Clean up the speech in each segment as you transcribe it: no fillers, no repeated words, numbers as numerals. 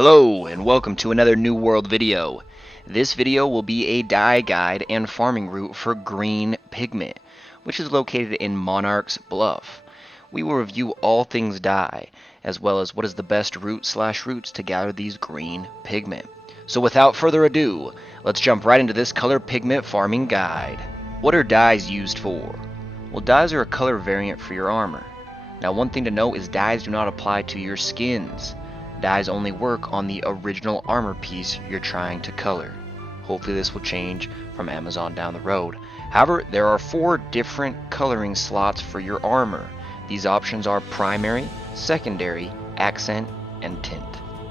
Hello and welcome to another New World video. This video will be a dye guide and farming route for green pigment, which is located in Monarch's Bluff. We will review all things dye, as well as what is the best route/routes to gather these green pigment. So without further ado, let's jump right into this color pigment farming guide. What are dyes used for? Well, dyes are a color variant for your armor. Now one thing to note is dyes do not apply to your skins. Dyes only work on the original armor piece you're trying to color. Hopefully this will change from Amazon down the road. However, there are 4 different coloring slots for your armor. These options are primary, secondary, accent, and tint.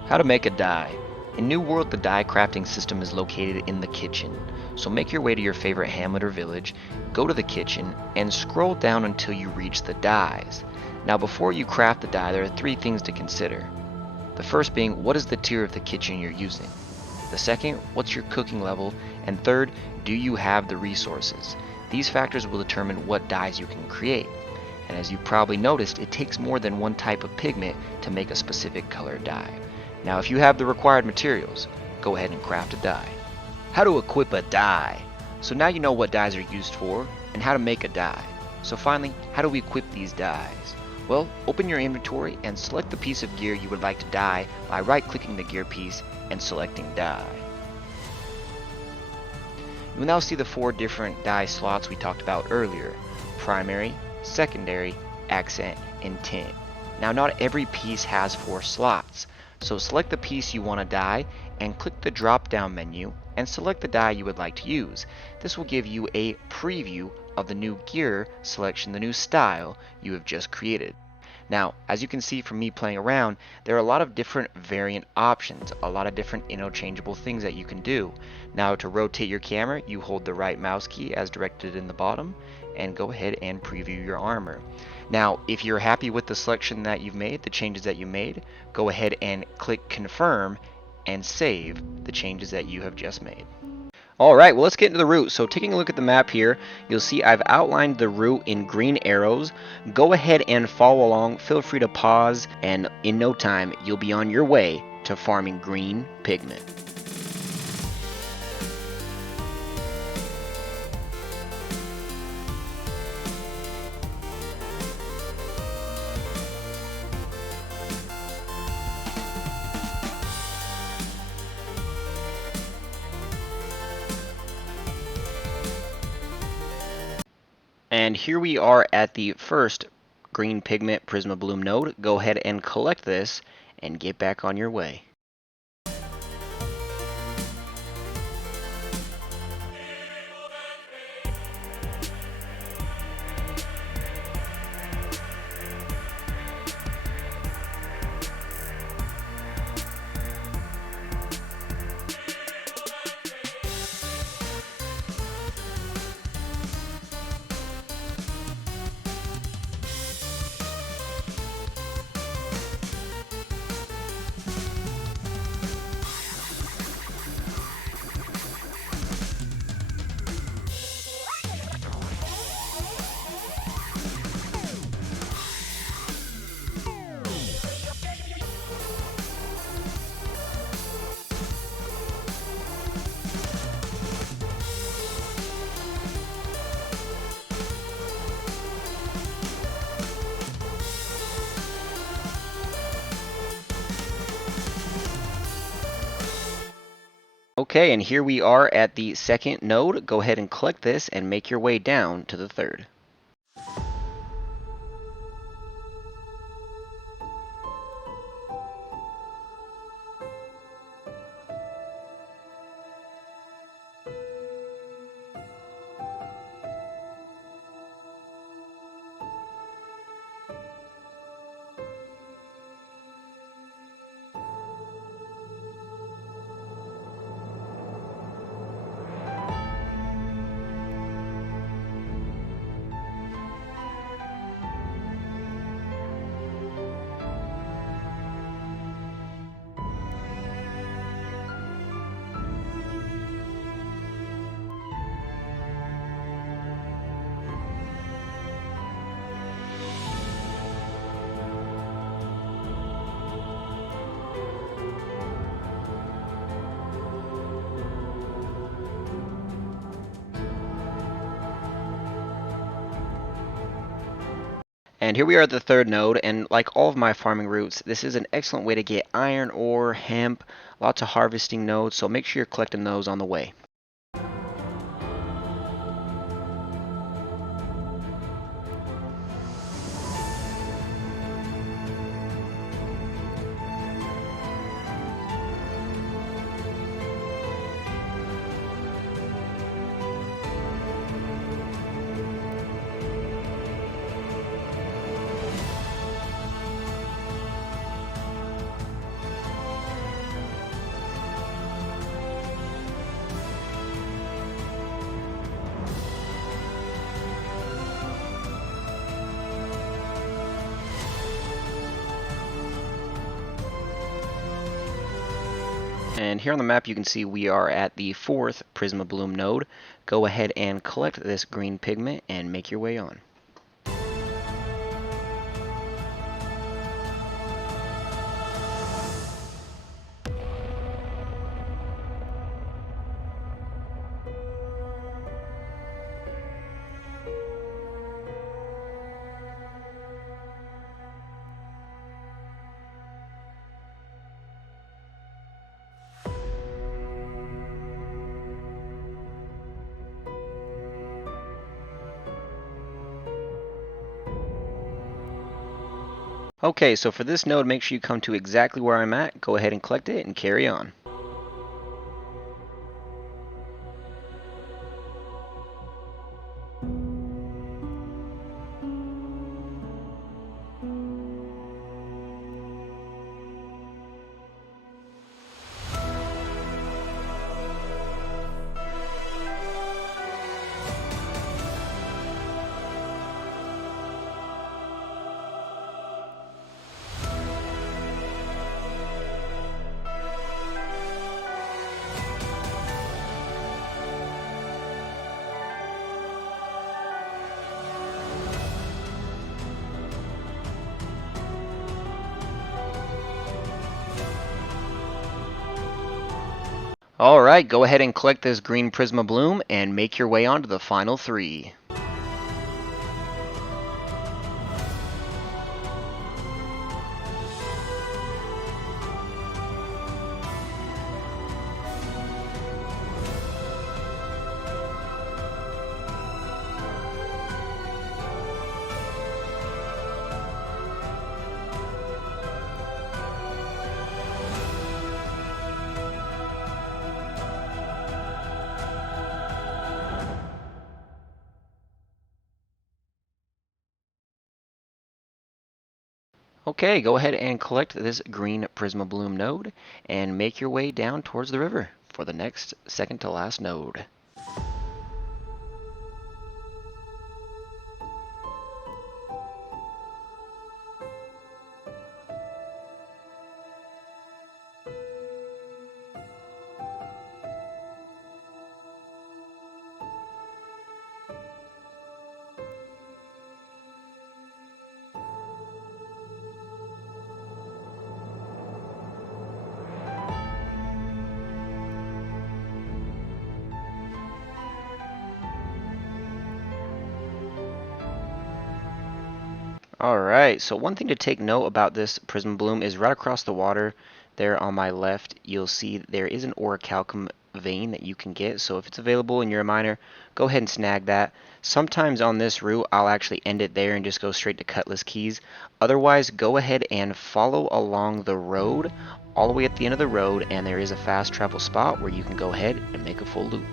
How to make a dye. In New World, the dye crafting system is located in the kitchen. So make your way to your favorite hamlet or village, go to the kitchen, and scroll down until you reach the dyes. Now before you craft the dye, there are 3 things to consider. The first being, what is the tier of the kitchen you're using? The second, what's your cooking level? And third, do you have the resources? These factors will determine what dyes you can create. And as you probably noticed, it takes more than one type of pigment to make a specific color dye. Now if you have the required materials, go ahead and craft a dye. How to equip a dye. So now you know what dyes are used for and how to make a dye. So finally, how do we equip these dyes? Well, open your inventory and select the piece of gear you would like to dye by right-clicking the gear piece and selecting dye. You will now see the 4 different dye slots we talked about earlier: primary, secondary, accent, and tint. Now not every piece has 4 slots, so select the piece you want to dye and click the drop-down menu and select the dye you would like to use. This will give you a preview of the new gear selection, the new style you have just created. Now, as you can see from me playing around, there are a lot of different variant options, a lot of different interchangeable things that you can do. Now to rotate your camera, you hold the right mouse key as directed in the bottom and go ahead and preview your armor. Now, if you're happy with the selection that you've made, the changes that you made, go ahead and click confirm and save the changes that you have just made. Alright, well let's get into the route. So taking a look at the map here, you'll see I've outlined the route in green arrows. Go ahead and follow along, feel free to pause, and in no time you'll be on your way to farming green pigment. And here we are at the first green pigment Prisma Bloom node. Go ahead and collect this and get back on your way. Okay, and here we are at the second node. Go ahead and collect this and make your way down to the third. And here we are at the third node, and like all of my farming routes, this is an excellent way to get iron ore, hemp, lots of harvesting nodes, so make sure you're collecting those on the way. And here on the map you can see we are at the 4th Prisma Bloom node. Go ahead and collect this green pigment and make your way on. Okay, so for this node, make sure you come to exactly where I'm at, go ahead and collect it and carry on. Alright, go ahead and collect this green Prisma Bloom and make your way on to the final 3. Okay, go ahead and collect this green Prisma Bloom node and make your way down towards the river for the next second to last node. Alright, so one thing to take note about this Prism Bloom is right across the water there on my left, you'll see there is an orichalcum vein that you can get. So if it's available and you're a miner, go ahead and snag that. Sometimes on this route, I'll actually end it there and just go straight to Cutlass Keys. Otherwise, go ahead and follow along the road all the way at the end of the road, and there is a fast travel spot where you can go ahead and make a full loop.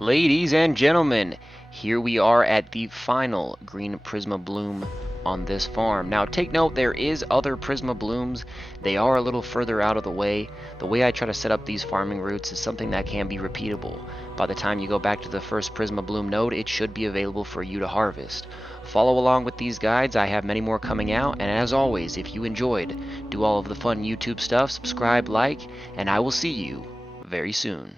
Ladies and gentlemen, here we are at the final green Prisma bloom on this farm. Now take note, there is other Prisma blooms. They are a little further out of the way. The way I try to set up these farming routes is something that can be repeatable. By the time you go back to the first Prisma bloom node, it should be available for you to harvest. Follow along with these guides, I have many more coming out, and as always, if you enjoyed, do all of the fun YouTube stuff, subscribe, like, and I will see you very soon.